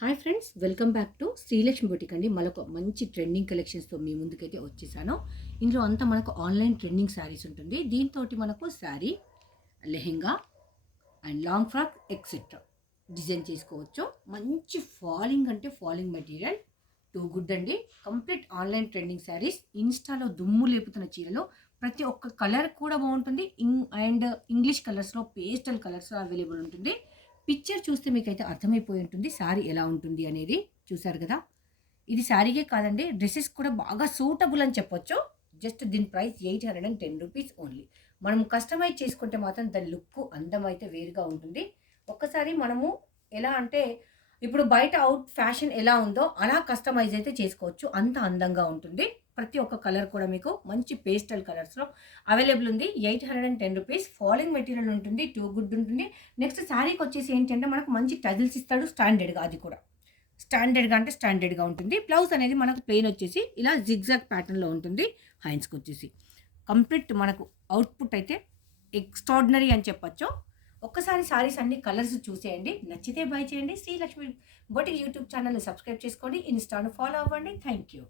Hi friends, welcome back to Srilakshmi boutique అండి. మరొక మంచి ట్రెండింగ్ కలెక్షన్స్తో మీ ముందుకైతే వచ్చేసాను. ఇందులో అంతా మనకు ఆన్లైన్ ట్రెండింగ్ శారీస్ ఉంటుంది. దీంతో మనకు sari, lehenga and long frock etcetera design చేసుకోవచ్చు. మంచి ఫాలింగ్ అంటే ఫాలింగ్ మెటీరియల్, టూ గుడ్ అండి. Complete online trending saris. ఇన్స్టాలో దుమ్ము లేపుతున్న చీరలు, ప్రతి ఒక్క కలర్ కూడా బాగుంటుంది. అండ్ ఇంగ్లీష్ కలర్స్లో, పేస్టల్ కలర్స్లో అవైలబుల్ ఉంటుంది. పిక్చర్ చూస్తే మీకైతే అర్థమైపోయి ఉంటుంది శారీ ఎలా ఉంటుంది అనేది. చూసారు కదా, ఇది శారీకే కాదండి, డ్రెస్సెస్ కూడా బాగా సూటబుల్ అని చెప్పొచ్చు. జస్ట్ దీని ప్రైస్ 810 రూపీస్ ఓన్లీ. మనం కస్టమైజ్ చేసుకుంటే మాత్రం దాని లుక్ అందం అయితే వేరుగా ఉంటుంది. ఒక్కసారి మనము ఎలా అంటే, ఇప్పుడు బయట అవుట్ ఫ్యాషన్ ఎలా ఉందో అలా కస్టమైజ్ అయితే చేసుకోవచ్చు. అంత అందంగా ఉంటుంది. ప్రతి ఒక్క కలర్ కూడా మీకు మంచి పేస్టల్ కలర్స్లో అవైలబుల్ ఉంది. 810 రూపీస్. ఫాలింగ్ మెటీరియల్ ఉంటుంది, టూ గుడ్ ఉంటుంది. నెక్స్ట్ శారీకి వచ్చేసి ఏంటంటే మనకు మంచి టజిల్స్ ఇస్తాడు స్టాండర్డ్గా. అది కూడా స్టాండర్డ్గా అంటే స్టాండర్డ్గా ఉంటుంది. బ్లౌజ్ అనేది మనకు ప్లెయిన్ వచ్చేసి ఇలా జిగ్జాగ్ ప్యాటర్న్లో ఉంటుంది. హ్యాండ్స్కి వచ్చేసి కంప్లీట్ మనకు అవుట్పుట్ అయితే ఎక్స్ట్రాడినరీ అని చెప్పొచ్చు. ఒక్కసారి సారీస్ అన్ని కలర్స్ చూసేయండి, నచ్చితే బై చేయండి. శ్రీలక్ష్మి బొటిక్ యూట్యూబ్ ఛానల్ని సబ్స్క్రైబ్ చేసుకోండి, ఇన్స్టాను ఫాలో అవ్వండి. Thank you.